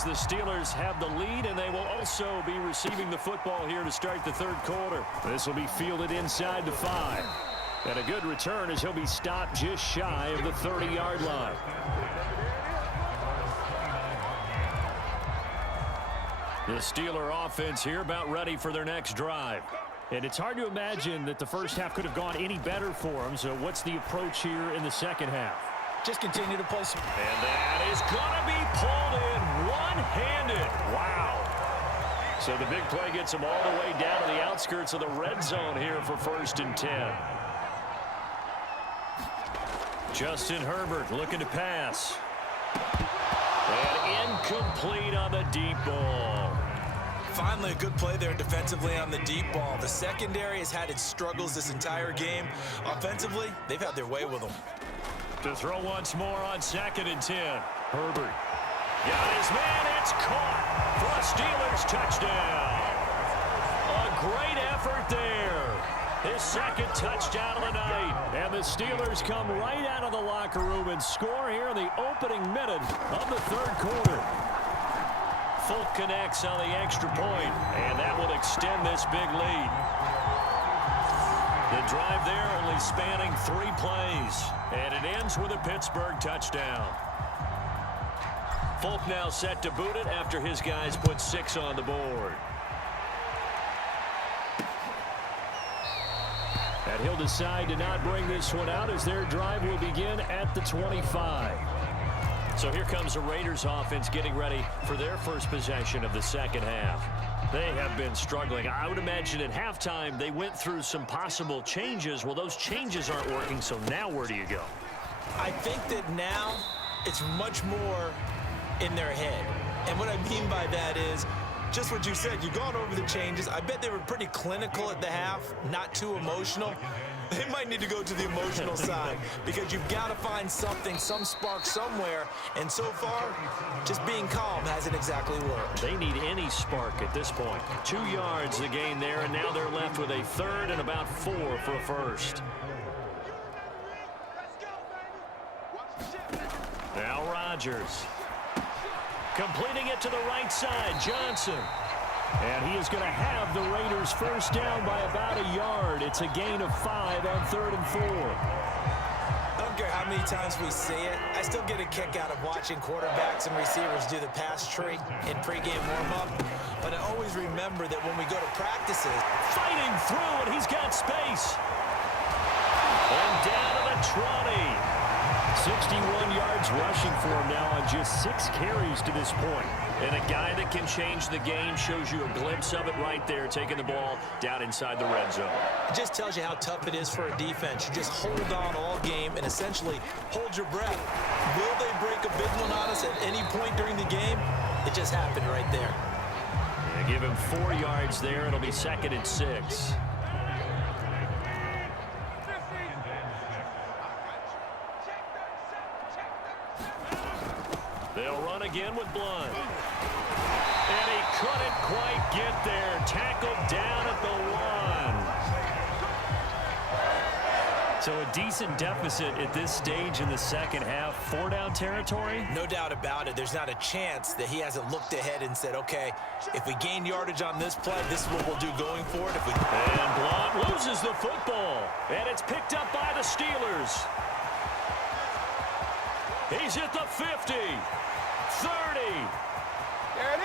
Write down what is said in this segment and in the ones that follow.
as the Steelers have the lead, and they will also be receiving the football here to start the third quarter. This will be fielded inside the 5. And a good return as he'll be stopped just shy of the 30-yard line. The Steeler offense here about ready for their next drive. And it's hard to imagine that the first half could have gone any better for them. So what's the approach here in the second half? Just continue to play some. And that is going to be pulled in one-handed. Wow. So the big play gets them all the way down to the outskirts of the red zone here for 1st and 10. Justin Herbert looking to pass. And incomplete on the deep ball. Finally, a good play there defensively on the deep ball. The secondary has had its struggles this entire game. Offensively, they've had their way with them. To throw once more on 2nd and 10. Herbert got his man. It's caught for a Steelers touchdown. A great effort there. His 2nd touchdown of the night. And the Steelers come right out of the locker room and score here in the opening minute of the third quarter. Folk connects on the extra point, and that will extend this big lead. The drive there only spanning 3 plays, and it ends with a Pittsburgh touchdown. Folk now set to boot it after his guys put 6 on the board. And he'll decide to not bring this one out as their drive will begin at the 25. So here comes the Raiders offense getting ready for their first possession of the second half. They have been struggling. I would imagine at halftime they went through some possible changes. Well, those changes aren't working, so now where do you go? I think that now it's much more in their head. And what I mean by that is just what you said. You've gone over the changes. I bet they were pretty clinical at the half, not too emotional. They might need to go to the emotional side because you've got to find something, some spark somewhere. And so far, just being calm hasn't exactly worked. They need any spark at this point. 2 yards the gain there, and now they're left with a 3rd and about 4 for a first. Now Rodgers. Completing it to the right side, Johnson. And he is going to have the Raiders first down by about a yard. It's a gain of 5 on 3rd and 4. I don't care how many times we see it. I still get a kick out of watching quarterbacks and receivers do the pass tree in pregame warm-up. But I always remember that when we go to practices. Fighting through, and he's got space. And down to the 20. 61 yards rushing for him now on just 6 carries to this point. And a guy that can change the game, shows you a glimpse of it right there, taking the ball down inside the red zone. It just tells you how tough it is for a defense. You just hold on all game and essentially hold your breath. Will they break a big one on us at any point during the game? It just happened right there. Yeah, give him 4 yards there. It'll be 2nd and 6. They'll run again with Blunt. And he couldn't quite get there. Tackled down at the 1. So a decent deficit at this stage in the second half. 4-down territory? No doubt about it. There's not a chance that he hasn't looked ahead and said, okay, if we gain yardage on this play, this is what we'll do going forward. And Blunt loses the football. And it's picked up by the Steelers. He's at the 50. 30,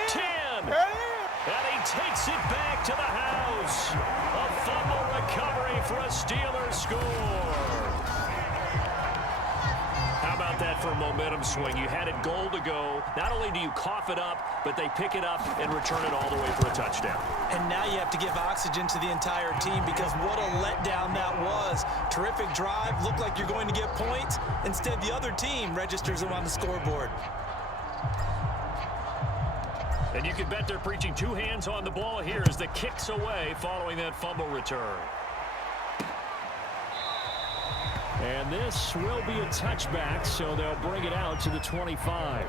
10, and he takes it back to the house. A fumble recovery for a Steelers score. How about that for a momentum swing? You had it goal to go. Not only do you cough it up, but they pick it up and return it all the way for a touchdown. And now you have to give oxygen to the entire team because what a letdown that was. Terrific drive. Looked like you're going to get points. Instead, the other team registers them on the scoreboard. And you can bet they're preaching 2 hands on the ball here as the kick's away following that fumble return. And this will be a touchback, so they'll bring it out to the 25.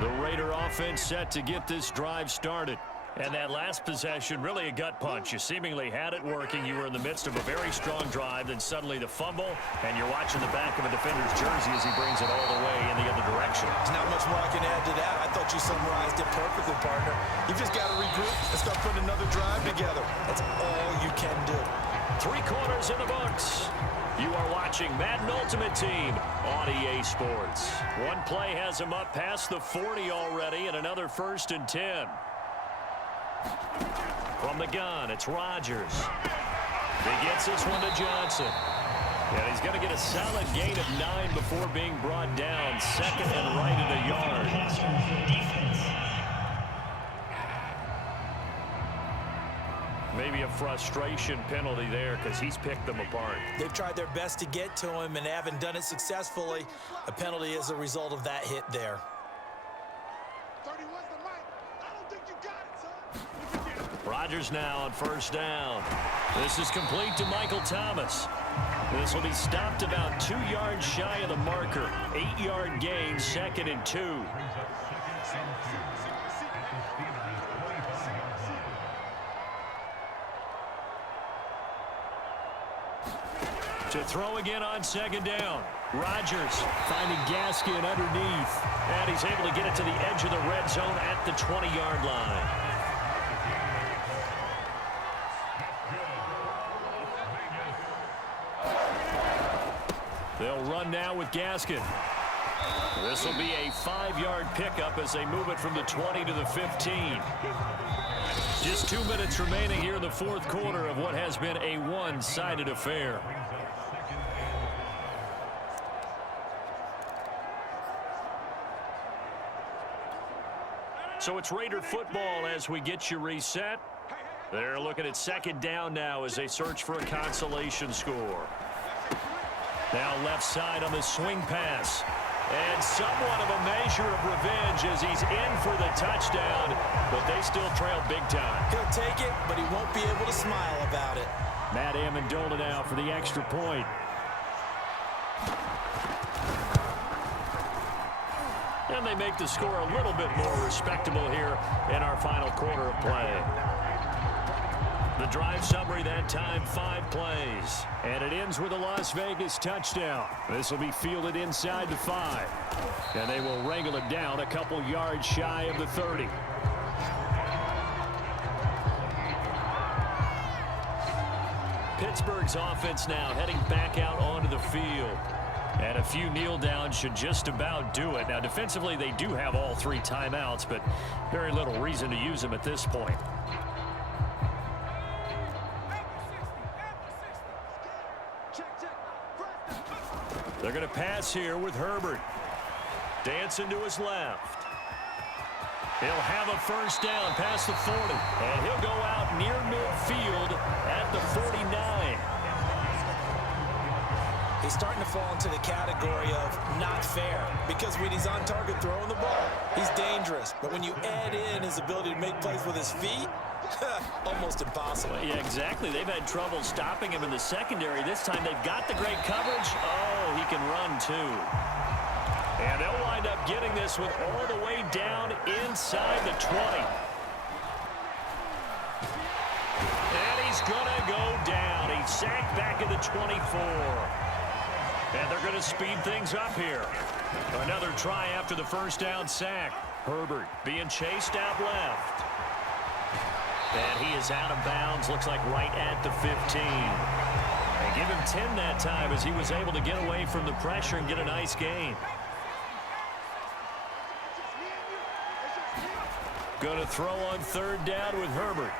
The Raider offense set to get this drive started. And that last possession, really a gut punch. You seemingly had it working. You were in the midst of a very strong drive, then suddenly the fumble, and you're watching the back of a defender's jersey as he brings it all the way in the other direction. There's not much more I can add to that. I thought you summarized it perfectly, partner. You've just got to regroup and start putting another drive together. That's all you can do. 3 quarters in the books. You are watching Madden Ultimate Team on EA Sports. One play has him up past the 40 already, and another 1st and 10. From the gun, it's Rodgers. He gets this one to Johnson. And he's going to get a solid gain of 9 before being brought down. 2nd and right at a yard. Maybe a frustration penalty there because he's picked them apart. They've tried their best to get to him and haven't done it successfully. A penalty is a result of that hit there. Rodgers now on 1st down. This is complete to Michael Thomas. This will be stopped about 2 yards shy of the marker. 8-yard gain, 2nd and 2. To throw again on 2nd down. Rodgers finding Gaskin underneath. And he's able to get it to the edge of the red zone at the 20-yard line. They'll run now with Gaskin. This will be a 5-yard pickup as they move it from the 20 to the 15. Just 2 minutes remaining here in the 4th quarter of what has been a one-sided affair. So it's Raider football as we get you reset. They're looking at 2nd down now as they search for a consolation score. Now left side on the swing pass. And somewhat of a measure of revenge as he's in for the touchdown, but they still trail big time. He'll take it, but he won't be able to smile about it. Matt Amendola now for the extra point. And they make the score a little bit more respectable here in our final quarter of play. The drive summary that time, 5 plays. And it ends with a Las Vegas touchdown. This will be fielded inside the 5. And they will wrangle it down a couple yards shy of the 30. Pittsburgh's offense now heading back out onto the field. And a few kneel downs should just about do it. Now defensively they do have all 3 timeouts, but very little reason to use them at this point. They're going to pass here with Herbert. Dancing to his left. He'll have a 1st down past the 40. And he'll go out near midfield at the 49. He's starting to fall into the category of not fair, because when he's on target throwing the ball, he's dangerous. But when you add in his ability to make plays with his feet, almost impossible. Well, yeah, exactly. They've had trouble stopping him in the secondary. This time they've got the great coverage. Oh, he can run too. And they'll wind up getting this one all the way down inside the 20. And he's going to go down. He's sacked back at the 24. And they're going to speed things up here. Another try after the 1st down sack. Herbert being chased out left. And he is out of bounds, looks like right at the 15. And give him 10 that time as he was able to get away from the pressure and get a nice gain. Going to throw on 3rd down with Herbert.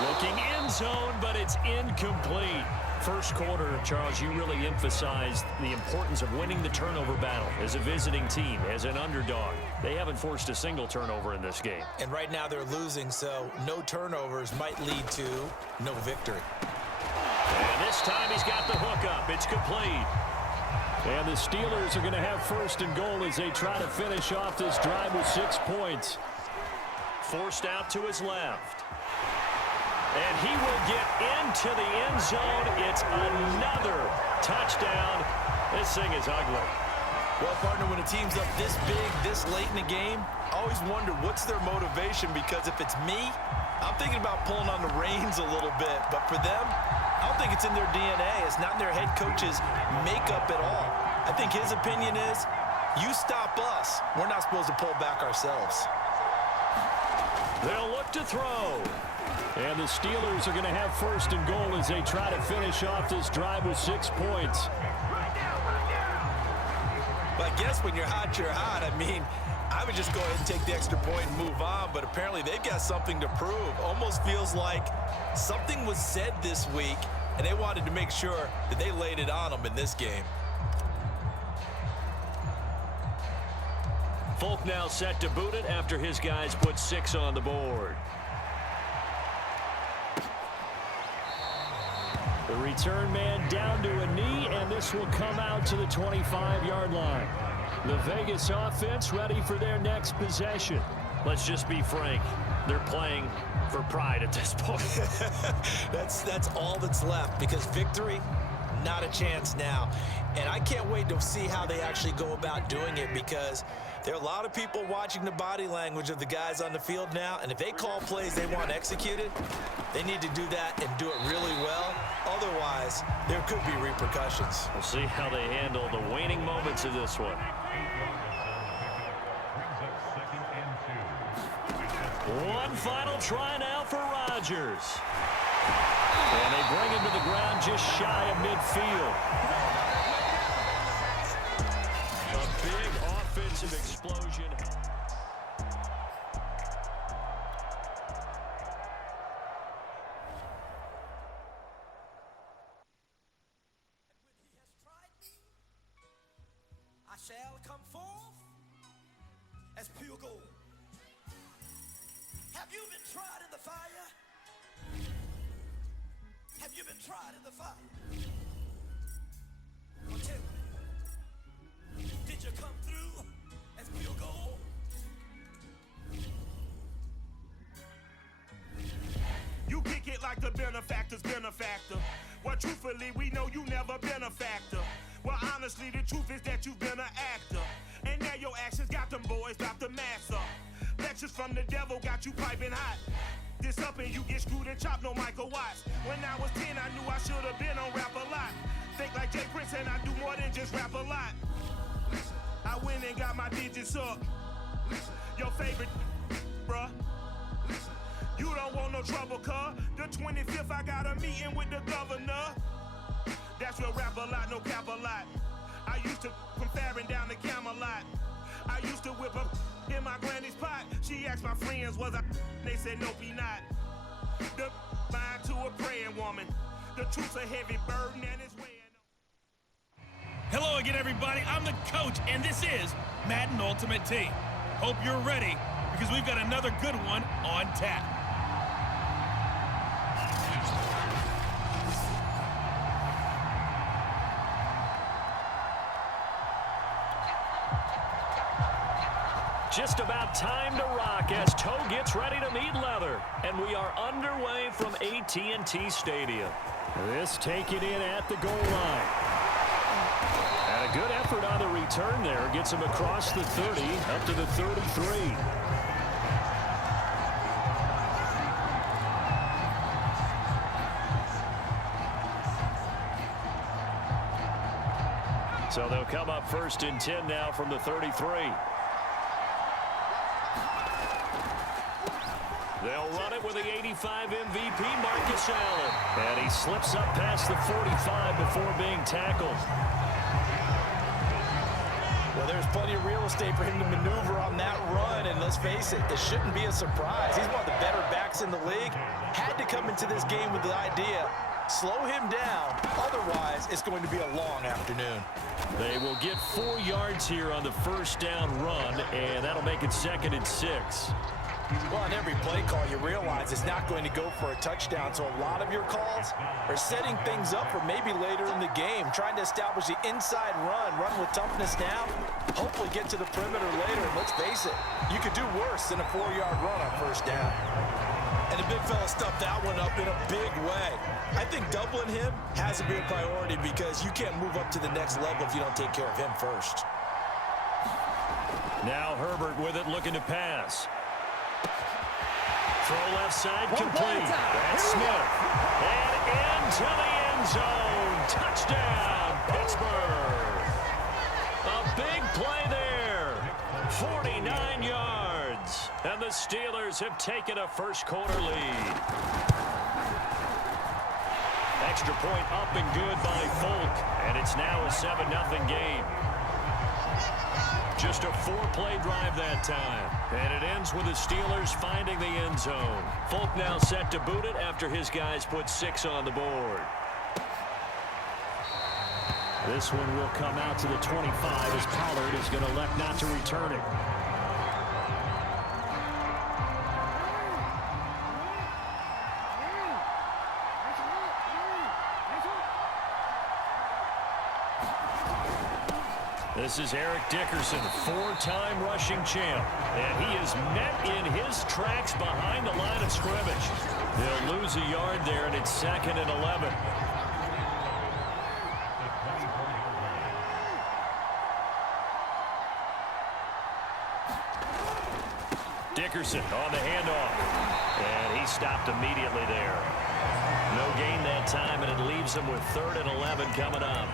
Looking end zone, but it's incomplete. First quarter, Charles, you really emphasized the importance of winning the turnover battle as a visiting team, as an underdog. They haven't forced a single turnover in this game. And right now they're losing, so no turnovers might lead to no victory. And this time he's got the hook up. It's complete. And the Steelers are going to have 1st and goal as they try to finish off this drive with 6 points. Forced out to his left. And he will get into the end zone. It's another touchdown. This thing is ugly. Well, partner, when a team's up this big, this late in the game, I always wonder what's their motivation, because if it's me, I'm thinking about pulling on the reins a little bit. But for them, I don't think it's in their DNA. It's not in their head coach's makeup at all. I think his opinion is, you stop us, we're not supposed to pull back ourselves. They'll look to throw. And the Steelers are going to have first and goal as they try to finish off this drive with 6 points. But I guess when you're hot, you're hot. I mean, I would just go ahead and take the extra point and move on, but apparently they've got something to prove. Almost feels like something was said this week, and they wanted to make sure that they laid it on them in this game. Folk now set to boot it after his guys put 6 on the board. The return man down to a knee, and this will come out to the 25-yard line. The Vegas offense ready for their next possession. Let's just be frank. They're playing for pride at this point. That's all that's left, because victory, not a chance now. And I can't wait to see how they actually go about doing it, because there are a lot of people watching the body language of the guys on the field now, and if they call plays they want executed, they need to do that and do it really well. Otherwise, there could be repercussions. We'll see how they handle the waning moments of this one. One final try now for Rodgers. And they bring him to the ground just shy of midfield. A big offensive explosion. I shall come forth as pure gold. Have you been tried in the fire? Have you been tried in the fire? Well, tell me, did you come through as pure gold? You kick it like the benefactor's benefactor. Well, truthfully, we know you never been a factor. Well, honestly, the truth is that you've been an actor. And now your actions got them boys about to mass up. Lectures from the devil got you piping hot. This up and you get screwed and chopped, no Michael Watts. When I was 10, I knew I should have been on rap a lot. Think like Jay Prince and I do more than just rap a lot. I went and got my digits up. Your favorite, bruh. You don't want no trouble, cuz. The 25th, I got a meeting with the governor. That's real rap a lot, no cap a lot. I used to from Farron down to Camelot. I used to whip up in my granny's pot. She asked my friends, was I? They said, nope, he not. The mind to a praying woman. The truth's a heavy burden and it's weighing. Hello again, everybody. I'm the coach, and this is Madden Ultimate Team. Hope you're ready, because we've got another good one on tap. Just about time to rock as Toe gets ready to meet leather. And we are underway from AT&T Stadium. This taken in at the goal line. And a good effort on the return there. Gets him across the 30, up to the 33. So they'll come up first and 10 now from the 33. They'll run it with the 85 MVP, Marcus Allen. And he slips up past the 45 before being tackled. Well, there's plenty of real estate for him to maneuver on that run, and let's face it, it shouldn't be a surprise. He's one of the better backs in the league. Had to come into this game with the idea, slow him down, otherwise it's going to be a long afternoon. They will get 4 yards here on the first down run, and that'll make it 2nd and 6. Well, on every play call, you realize it's not going to go for a touchdown, so a lot of your calls are setting things up for maybe later in the game, trying to establish the inside run with toughness now, hopefully get to the perimeter later, and let's face it, you could do worse than a 4-yard run on first down. And the big fella stuffed that one up in a big way. I think doubling him has to be a priority because you can't move up to the next level if you don't take care of him first. Now Herbert with it, looking to pass. Throw left side complete. That's Smith. And into the end zone. Touchdown, Pittsburgh. A big play there. 49 yards. And the Steelers have taken a first quarter lead. Extra point up and good by Folk. And it's now a 7-0 game. Just a 4-play drive that time. And it ends with the Steelers finding the end zone. Folk now set to boot it after his guys put 6 on the board. This one will come out to the 25 as Pollard is going to elect not to return it. This is Eric Dickerson, 4-time rushing champ. And he is met in his tracks behind the line of scrimmage. They'll lose a yard there, and it's 2nd and 11. Dickerson on the handoff. And he stopped immediately there. No gain that time, and it leaves him with 3rd and 11 coming up.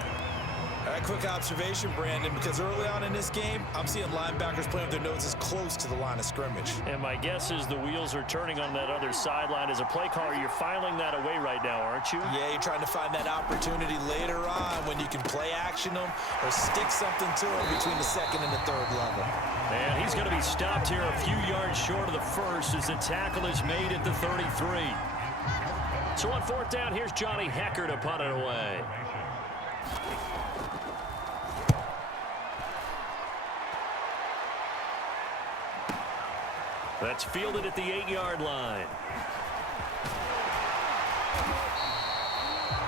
All right, quick observation, Brandon, because early on in this game, I'm seeing linebackers playing with their noses close to the line of scrimmage. And my guess is the wheels are turning on that other sideline. As a play caller, you're filing that away right now, aren't you? Yeah, you're trying to find that opportunity later on when you can play action them or stick something to them between the 2nd and the 3rd level. And he's going to be stopped here a few yards short of the first as the tackle is made at the 33. So on 4th down, here's Johnny Hecker to punt it away. That's fielded at the 8-yard line.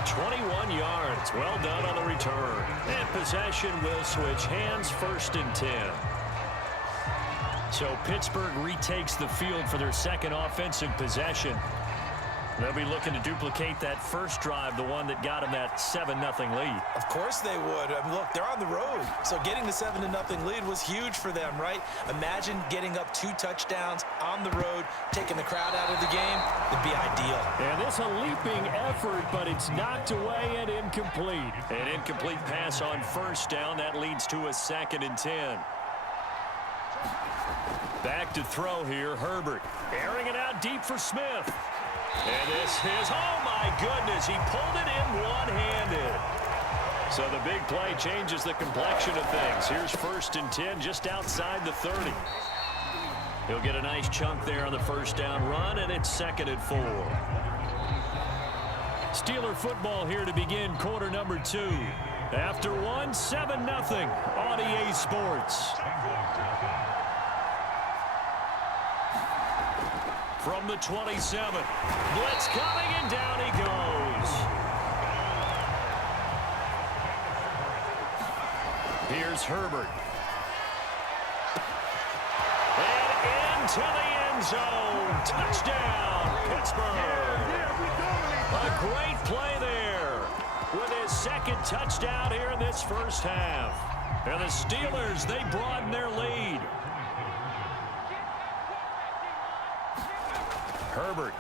21 yards. Well done on the return. And possession will switch hands, 1st and 10. So Pittsburgh retakes the field for their 2nd offensive possession. They'll be looking to duplicate that first drive, the one that got them that 7-0 lead. Of course they would. I mean, look, they're on the road. So getting the 7-0 lead was huge for them, right? Imagine getting up 2 touchdowns on the road, taking the crowd out of the game. It'd be ideal. And it's a leaping effort, but it's knocked away and incomplete. An incomplete pass on 1st down. That leads to a 2nd and 10. Back to throw here, Herbert. Airing it out deep for Smith. And this is, oh my goodness, he pulled it in one-handed. So the big play changes the complexion of things. Here's 1st and 10 just outside the 30. He'll get a nice chunk there on the 1st down run, and it's 2nd and 4. Steeler football here to begin quarter number 2. After 1, 7-0 on EA Sports. From the 27. Blitz coming, and down he goes. Here's Herbert. And into the end zone. Touchdown, Pittsburgh. A great play there with his 2nd touchdown here in this first half. And the Steelers, they broaden their lead. Herbert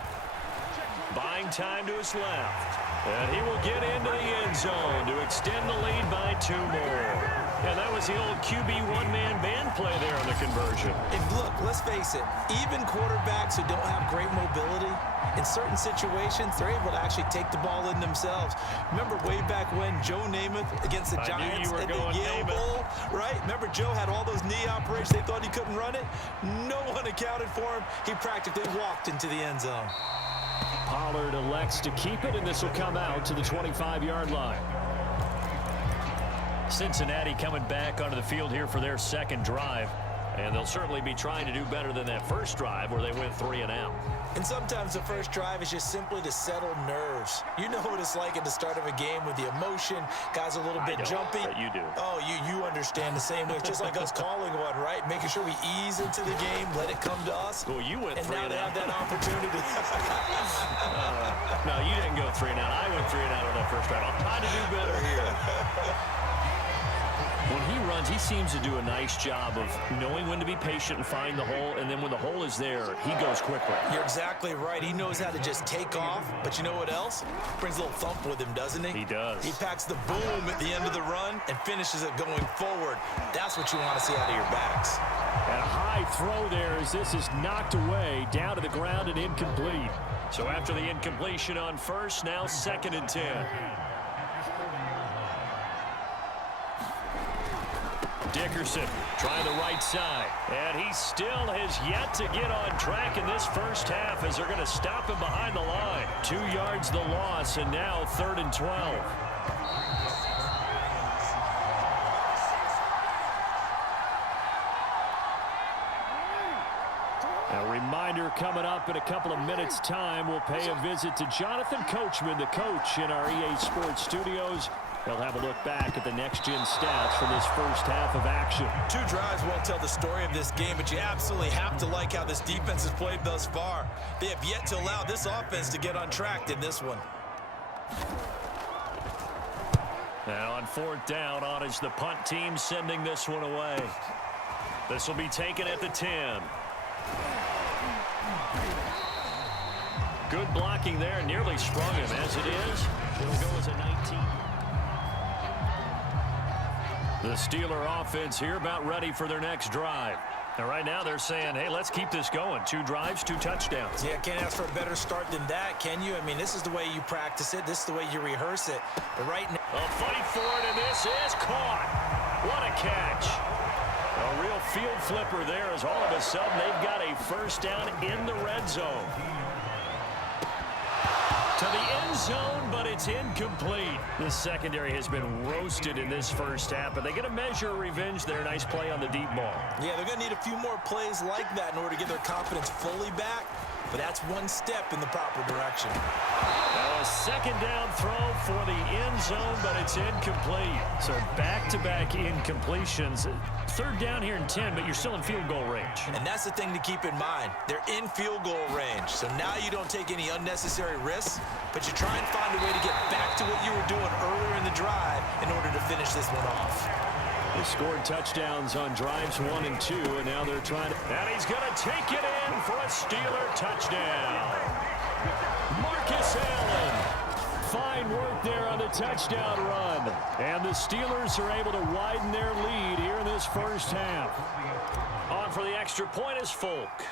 buying time to his left. And he will get into the end zone to extend the lead by 2 more. And that was the old QB one-man band play there on the conversion. And look, let's face it, even quarterbacks who don't have great mobility, in certain situations, they're able to actually take the ball in themselves. Remember way back when Joe Namath against the Giants in the Yale Bowl, right? Remember Joe had all those knee operations. They thought he couldn't run it. No one accounted for him. He practically walked into the end zone. Pollard elects to keep it, and this will come out to the 25-yard line. Cincinnati coming back onto the field here for their 2nd drive. And they'll certainly be trying to do better than that first drive where they went 3 and out. And sometimes the first drive is just simply to settle nerves. You know what it's like at the start of a game with the emotion. Guys are a little bit jumpy. But you do. Oh, you understand the same way. It's just like us calling one, right? Making sure we ease into the game, let it come to us. Well, you went 3 and and now out. they have that opportunity. No, you didn't go 3 and out. I went 3 and out on that first drive. I'll try to do better here. When he runs, he seems to do a nice job of knowing when to be patient and find the hole, and then when the hole is there, he goes quickly. You're exactly right. He knows how to just take off, but you know what else? Brings a little thump with him, doesn't he? He does. He packs the boom at the end of the run and finishes it going forward. That's what you want to see out of your backs. And a high throw there as this is knocked away, down to the ground and incomplete. So after the incompletion on first, now 2nd and 10. Dickerson trying the right side. And he still has yet to get on track in this first half as they're going to stop him behind the line. 2 yards the loss, and now 3rd and 12. A reminder coming up in a couple of minutes' time. We'll pay a visit to Jonathan Coachman, the coach in our EA Sports studios. He'll have a look back at the next-gen stats from this first half of action. 2 drives won't tell the story of this game, but you absolutely have to like how this defense has played thus far. They have yet to allow this offense to get on track in this one. Now on 4th down, on is the punt team sending this one away. This will be taken at the 10. Good blocking there, nearly sprung him. As it is, it'll go as a 19. The Steeler offense here about ready for their next drive. And right now they're saying, hey, let's keep this going. 2 drives, 2 touchdowns. Yeah, can't ask for a better start than that, can you? I mean, this is the way you practice it. This is the way you rehearse it. But right now... A fight for it, and this is caught. What a catch. A real field flipper there as all of a sudden they've got a first down in the red zone. To the end zone, but it's incomplete. The secondary has been roasted in this first half, but they get a measure of revenge there. Nice play on the deep ball. Yeah, they're going to need a few more plays like that in order to get their confidence fully back, but that's one step in the proper direction. Now a 2nd down throw for the end zone, but it's incomplete. So back-to-back incompletions. 3rd down here in 10, but you're still in field goal range. And that's the thing to keep in mind. They're in field goal range, so now you don't take any unnecessary risks, but you try and find a way to get back to what you were doing earlier in the drive in order to finish this one off. They scored touchdowns on drives 1 and 2, and now they're trying to... And he's going to take it in for a Steeler touchdown. Marcus Allen. Fine work there on the touchdown run. And the Steelers are able to widen their lead here in this first half. On for the extra point is Folk.